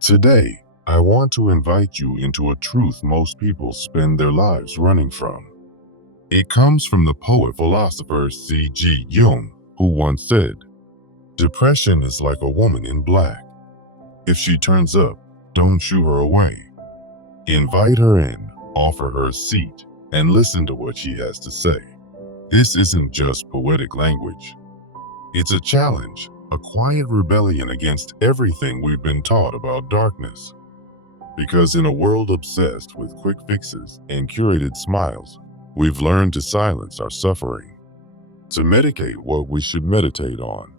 Today, I want to invite you into a truth most people spend their lives running from. It comes from the poet-philosopher C.G. Jung, who once said, "Depression is like a woman in black. If she turns up, don't shoo her away. Invite her in, offer her a seat, and listen to what she has to say." This isn't just poetic language. It's a challenge, a quiet rebellion against everything we've been taught about darkness. Because in a world obsessed with quick fixes and curated smiles, we've learned to silence our suffering, to medicate what we should meditate on,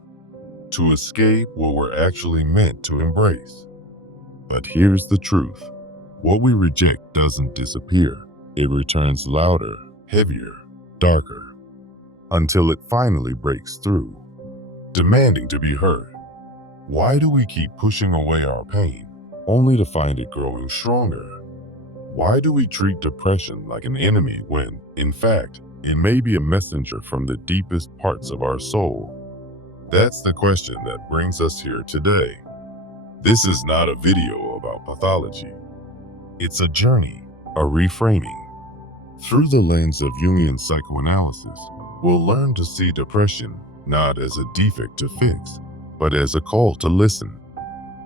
to escape what we're actually meant to embrace. But here's the truth. What we reject doesn't disappear. It returns louder, heavier, darker, until it finally breaks through, demanding to be heard. Why do we keep pushing away our pain, only to find it growing stronger? Why do we treat depression like an enemy when, in fact, it may be a messenger from the deepest parts of our soul? That's the question that brings us here today. This is not a video about pathology. It's a journey, a reframing. Through the lens of Jungian psychoanalysis, we'll learn to see depression not as a defect to fix, but as a call to listen,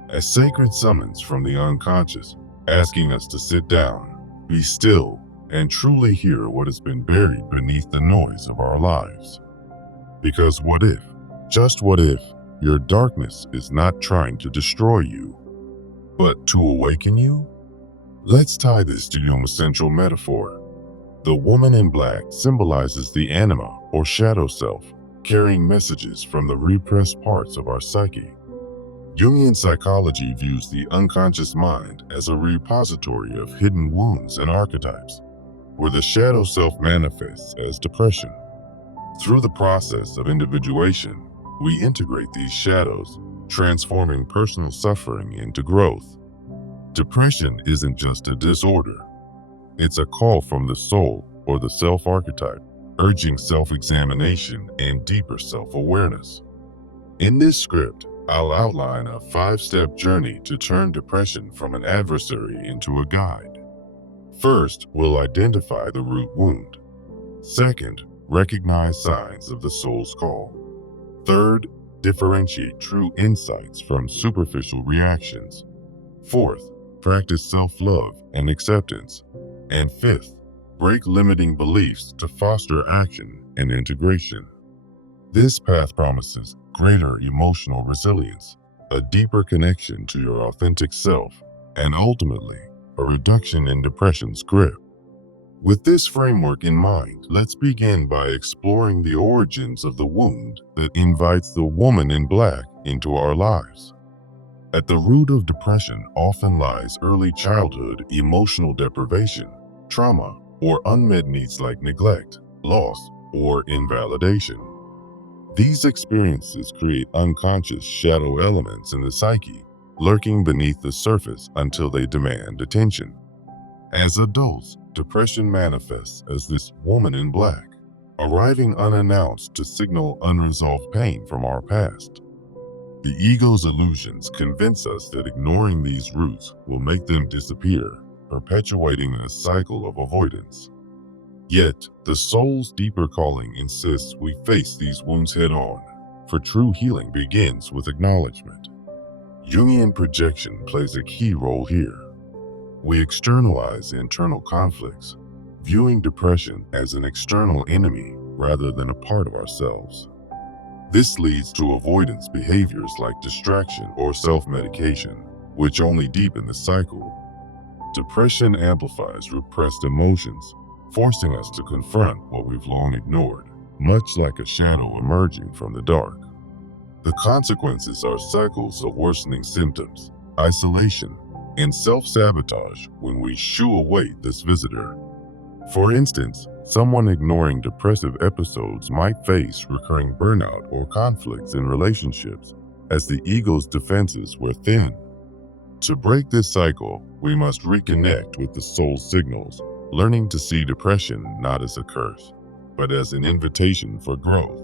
a sacred summons from the unconscious, asking us to sit down, be still, and truly hear what has been buried beneath the noise of our lives. Because what if, just what if, your darkness is not trying to destroy you, but to awaken you? Let's tie this to Jung's central metaphor. The woman in black symbolizes the anima or shadow self, carrying messages from the repressed parts of our psyche. Jungian psychology views the unconscious mind as a repository of hidden wounds and archetypes, where the shadow self manifests as depression. Through the process of individuation, we integrate these shadows, transforming personal suffering into growth. Depression isn't just a disorder. It's a call from the soul or the self-archetype, urging self-examination and deeper self-awareness. In this script, I'll outline a 5-step journey to turn depression from an adversary into a guide. First, we'll identify the root wound. Second, recognize signs of the soul's call. Third, differentiate true insights from superficial reactions. Fourth, practice self-love and acceptance. And fifth, break limiting beliefs to foster action and integration. This path promises greater emotional resilience, a deeper connection to your authentic self, and ultimately, a reduction in depression's grip. With this framework in mind, let's begin by exploring the origins of the wound that invites the woman in black into our lives. At the root of depression often lies early childhood emotional deprivation, trauma, or unmet needs like neglect, loss, or invalidation. These experiences create unconscious shadow elements in the psyche, lurking beneath the surface until they demand attention. As adults, depression manifests as this woman in black, arriving unannounced to signal unresolved pain from our past. The ego's illusions convince us that ignoring these roots will make them disappear, perpetuating a cycle of avoidance. Yet, the soul's deeper calling insists we face these wounds head-on, for true healing begins with acknowledgement. Jungian projection plays a key role here. We externalize internal conflicts, viewing depression as an external enemy rather than a part of ourselves. This leads to avoidance behaviors like distraction or self-medication, which only deepen the cycle. Depression amplifies repressed emotions, forcing us to confront what we've long ignored, much like a shadow emerging from the dark. The consequences are cycles of worsening symptoms, isolation, and self-sabotage when we shoo away this visitor. For instance, someone ignoring depressive episodes might face recurring burnout or conflicts in relationships as the ego's defenses wear thin. To break this cycle, we must reconnect with the soul's signals, learning to see depression not as a curse, but as an invitation for growth.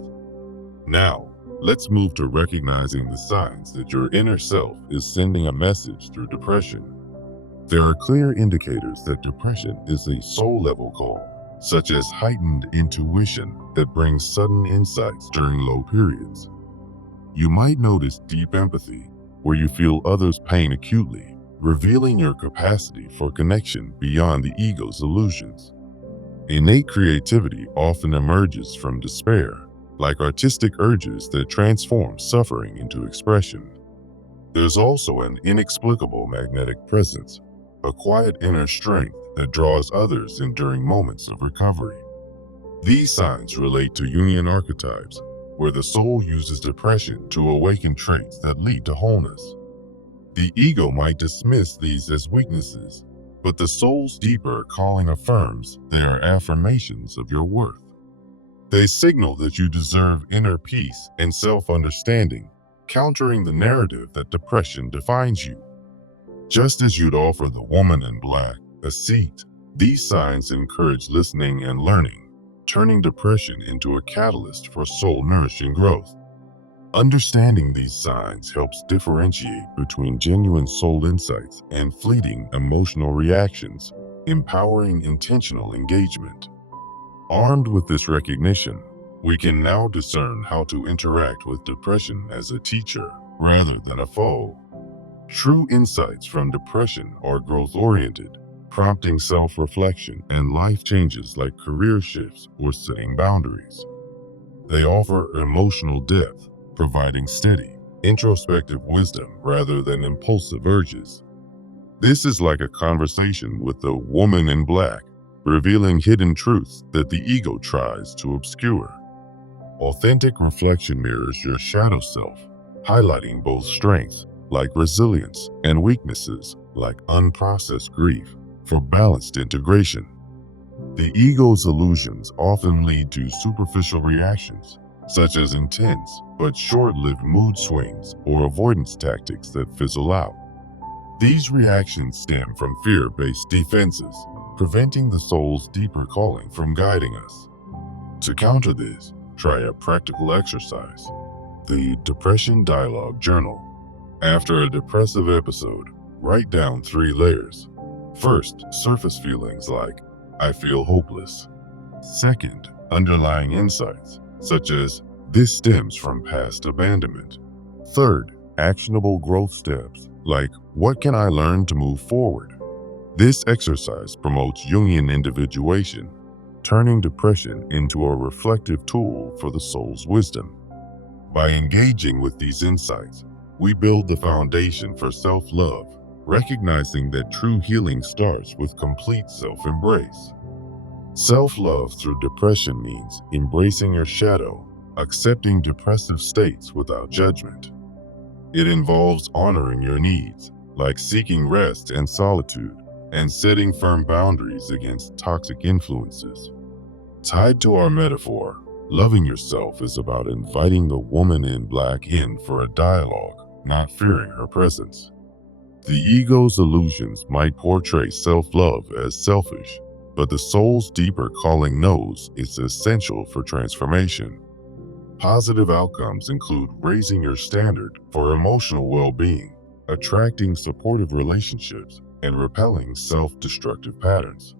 Now, Let's move to recognizing the signs that your inner self is sending a message through depression. There are clear indicators that depression is a soul-level call, such as heightened intuition that brings sudden insights during low periods. You might notice deep empathy, where you feel others' pain acutely, revealing your capacity for connection beyond the ego's illusions. Innate creativity often emerges from despair, like artistic urges that transform suffering into expression. There's also an inexplicable magnetic presence, a quiet inner strength that draws others in during moments of recovery. These signs relate to Jungian archetypes, where the soul uses depression to awaken traits that lead to wholeness. The ego might dismiss these as weaknesses, but the soul's deeper calling affirms they are affirmations of your worth. They signal that you deserve inner peace and self-understanding, countering the narrative that depression defines you. Just as you'd offer the woman in black a seat, these signs encourage listening and learning, turning depression into a catalyst for soul-nourishing growth. Understanding these signs helps differentiate between genuine soul insights and fleeting emotional reactions, empowering intentional engagement. Armed with this recognition, we can now discern how to interact with depression as a teacher rather than a foe. True insights from depression are growth-oriented, prompting self-reflection and life changes like career shifts or setting boundaries. They offer emotional depth, providing steady, introspective wisdom rather than impulsive urges. This is like a conversation with the woman in black, revealing hidden truths that the ego tries to obscure. Authentic reflection mirrors your shadow self, highlighting both strengths, like resilience, and weaknesses, like unprocessed grief, for balanced integration. The ego's illusions often lead to superficial reactions, such as intense but short-lived mood swings or avoidance tactics that fizzle out. These reactions stem from fear-based defenses, preventing the soul's deeper calling from guiding us. To counter this, try a practical exercise, the Depression Dialogue Journal. After a depressive episode, write down 3 layers. First, surface feelings like, I feel hopeless. Second, underlying insights, such as, this stems from past abandonment. Third, actionable growth steps, like, what can I learn to move forward? This exercise promotes Jungian individuation, turning depression into a reflective tool for the soul's wisdom. By engaging with these insights, we build the foundation for self-love, recognizing that true healing starts with complete self-embrace. Self-love through depression means embracing your shadow, accepting depressive states without judgment. It involves honoring your needs, like seeking rest and solitude, and setting firm boundaries against toxic influences. Tied to our metaphor, loving yourself is about inviting the woman in black in for a dialogue, not fearing her presence. The ego's illusions might portray self-love as selfish, but the soul's deeper calling knows it's essential for transformation. Positive outcomes include raising your standard for emotional well-being, attracting supportive relationships, and repelling self-destructive patterns.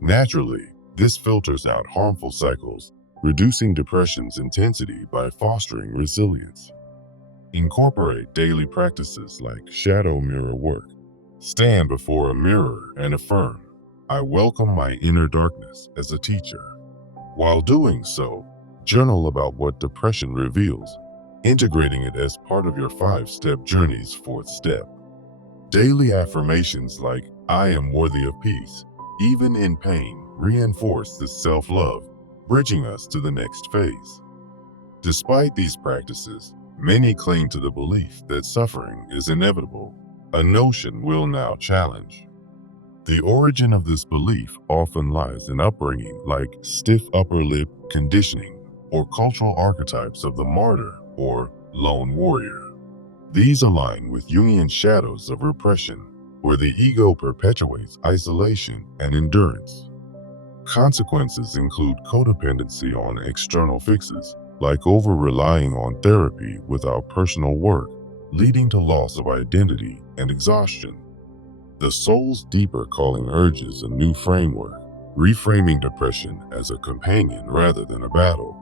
Naturally, this filters out harmful cycles, reducing depression's intensity by fostering resilience. Incorporate daily practices like shadow mirror work. Stand before a mirror and affirm, I welcome my inner darkness as a teacher. While doing so, journal about what depression reveals, integrating it as part of your 5-step journey's 4th step. Daily affirmations like, I am worthy of peace, even in pain, reinforce this self-love, bridging us to the next phase. Despite these practices, many cling to the belief that suffering is inevitable, a notion we'll now challenge. The origin of this belief often lies in upbringing like stiff upper lip conditioning or cultural archetypes of the martyr or lone warrior. These align with Jungian shadows of repression, where the ego perpetuates isolation and endurance. Consequences include codependency on external fixes, like over-relying on therapy without personal work, leading to loss of identity and exhaustion. The soul's deeper calling urges a new framework, reframing depression as a companion rather than a battle.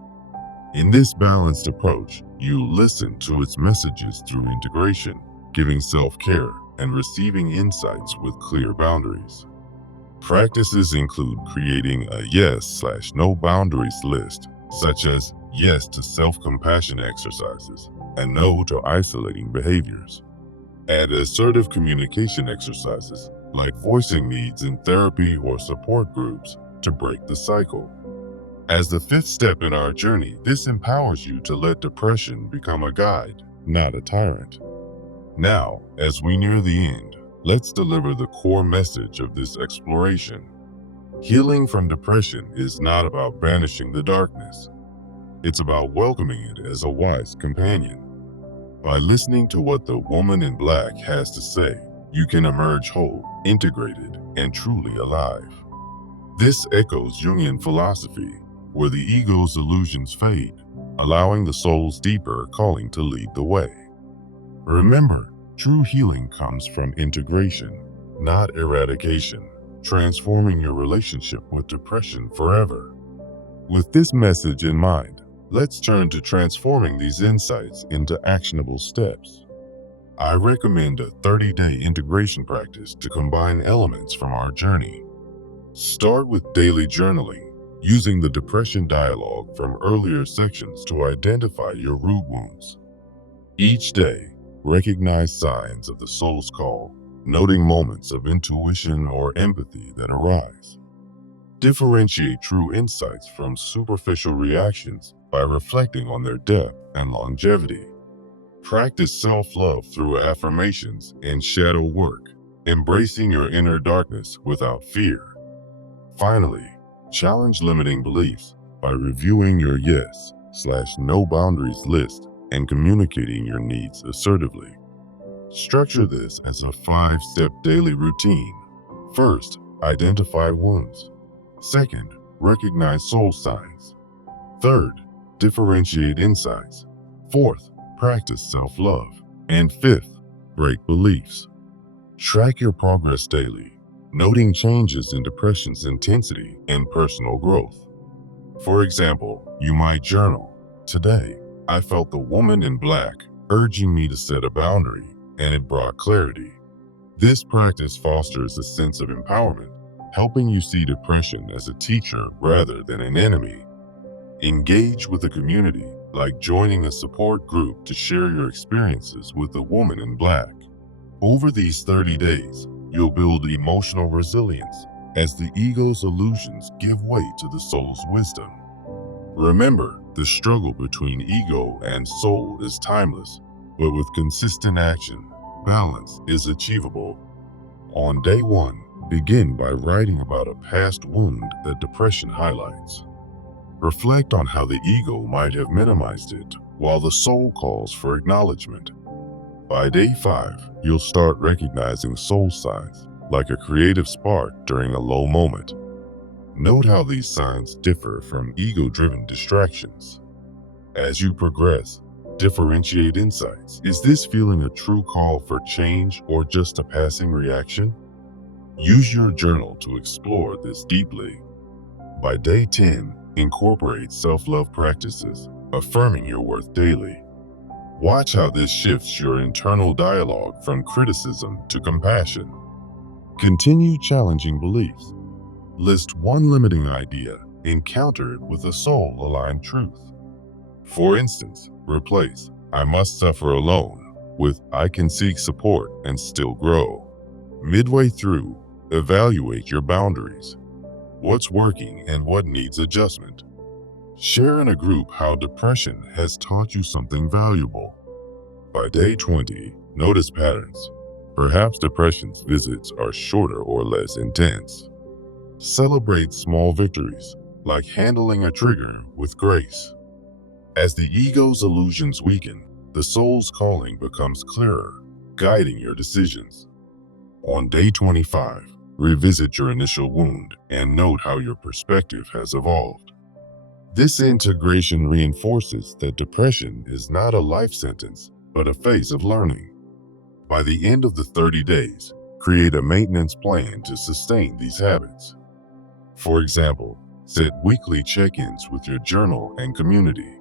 In this balanced approach, you listen to its messages through integration, giving self-care and receiving insights with clear boundaries. Practices include creating a yes/no boundaries list, such as yes to self-compassion exercises and no to isolating behaviors. Add assertive communication exercises, like voicing needs in therapy or support groups, to break the cycle. As the fifth step in our journey, this empowers you to let depression become a guide, not a tyrant. Now, as we near the end, let's deliver the core message of this exploration. Healing from depression is not about banishing the darkness. It's about welcoming it as a wise companion. By listening to what the woman in black has to say, you can emerge whole, integrated, and truly alive. This echoes Jungian philosophy, where the ego's illusions fade, allowing the soul's deeper calling to lead the way. Remember, true healing comes from integration, not eradication, transforming your relationship with depression forever. With this message in mind, let's turn to transforming these insights into actionable steps. I recommend a 30-day integration practice to combine elements from our journey. Start with daily journaling, using the depression dialogue from earlier sections to identify your root wounds. Each day, recognize signs of the soul's call, noting moments of intuition or empathy that arise. Differentiate true insights from superficial reactions by reflecting on their depth and longevity. Practice self-love through affirmations and shadow work, embracing your inner darkness without fear. Finally, challenge limiting beliefs by reviewing your yes/no boundaries list and communicating your needs assertively. Structure this as a 5-step daily routine. First, identify wounds. Second, recognize soul signs. Third, differentiate insights. Fourth, practice self-love. And fifth, break beliefs. Track your progress daily, noting changes in depression's intensity and personal growth. For example, you might journal, "Today, I felt the woman in black urging me to set a boundary, and it brought clarity." This practice fosters a sense of empowerment, helping you see depression as a teacher rather than an enemy. Engage with a community, like joining a support group to share your experiences with the woman in black. Over these 30 days, you'll build emotional resilience as the ego's illusions give way to the soul's wisdom. Remember, the struggle between ego and soul is timeless, but with consistent action, balance is achievable. On day 1, begin by writing about a past wound that depression highlights. Reflect on how the ego might have minimized it, while the soul calls for acknowledgement. By day 5, you'll start recognizing soul signs, like a creative spark during a low moment. Note how these signs differ from ego-driven distractions. As you progress, differentiate insights. Is this feeling a true call for change or just a passing reaction? Use your journal to explore this deeply. By day 10, incorporate self-love practices, affirming your worth daily. Watch how this shifts your internal dialogue from criticism to compassion. Continue challenging beliefs. List one limiting idea and counter it with a soul-aligned truth. For instance, replace "I must suffer alone" with "I can seek support and still grow." Midway through, evaluate your boundaries. What's working and what needs adjustment? Share in a group how depression has taught you something valuable. By day 20, notice patterns. Perhaps depression's visits are shorter or less intense. Celebrate small victories, like handling a trigger with grace. As the ego's illusions weaken, the soul's calling becomes clearer, guiding your decisions. On day 25, revisit your initial wound and note how your perspective has evolved. This integration reinforces that depression is not a life sentence, but a phase of learning. By the end of the 30 days, create a maintenance plan to sustain these habits. For example, set weekly check-ins with your journal and community.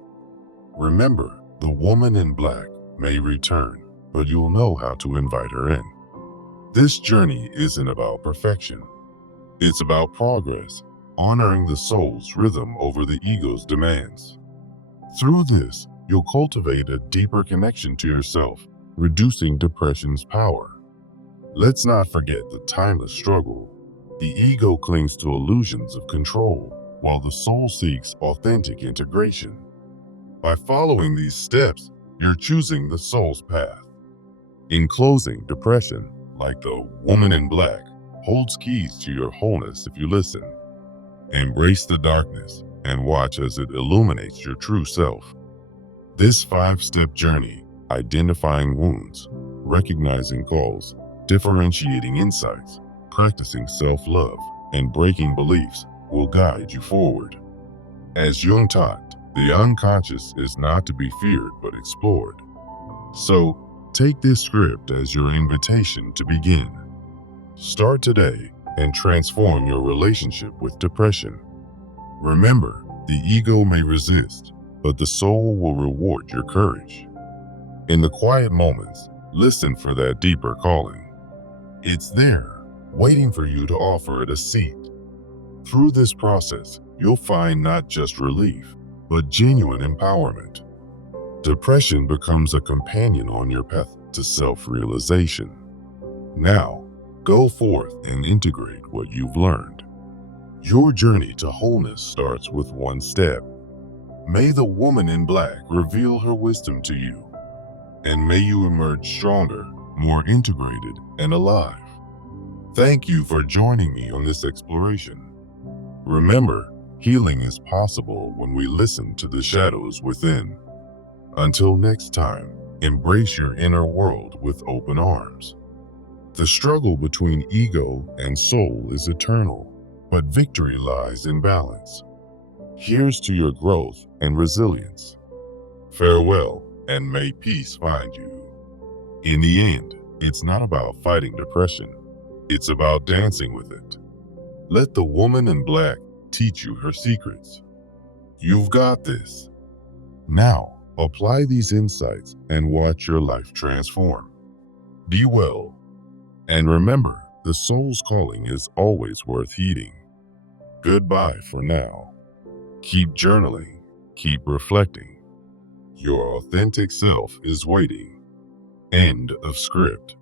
Remember, the woman in black may return, but you'll know how to invite her in. This journey isn't about perfection. It's about progress, honoring the soul's rhythm over the ego's demands. Through this, you'll cultivate a deeper connection to yourself, reducing depression's power. Let's not forget the timeless struggle. The ego clings to illusions of control, while the soul seeks authentic integration. By following these steps, you're choosing the soul's path. In closing, depression, like the woman in black, holds keys to your wholeness if you listen. Embrace the darkness and watch as it illuminates your true self. This 5-step journey, identifying wounds, recognizing calls, differentiating insights, practicing self-love, and breaking beliefs, will guide you forward. As Jung taught, the unconscious is not to be feared but explored. So, take this script as your invitation to begin. Start today and transform your relationship with depression. Remember, the ego may resist, but the soul will reward your courage. In the quiet moments, listen for that deeper calling. It's there, waiting for you to offer it a seat. Through this process, you'll find not just relief, but genuine empowerment. Depression becomes a companion on your path to self-realization. Now, go forth and integrate what you've learned. Your journey to wholeness starts with one step. May the woman in black reveal her wisdom to you, and may you emerge stronger, more integrated, and alive. Thank you for joining me on this exploration. Remember, healing is possible when we listen to the shadows within. Until next time, embrace your inner world with open arms. The struggle between ego and soul is eternal, but victory lies in balance. Here's to your growth and resilience. Farewell, and may peace find you. In the end, it's not about fighting depression. It's about dancing with it. Let the woman in black teach you her secrets. You've got this. Now, apply these insights and watch your life transform. Be well. And remember, the soul's calling is always worth heeding. Goodbye for now. Keep journaling. Keep reflecting. Your authentic self is waiting. End of script.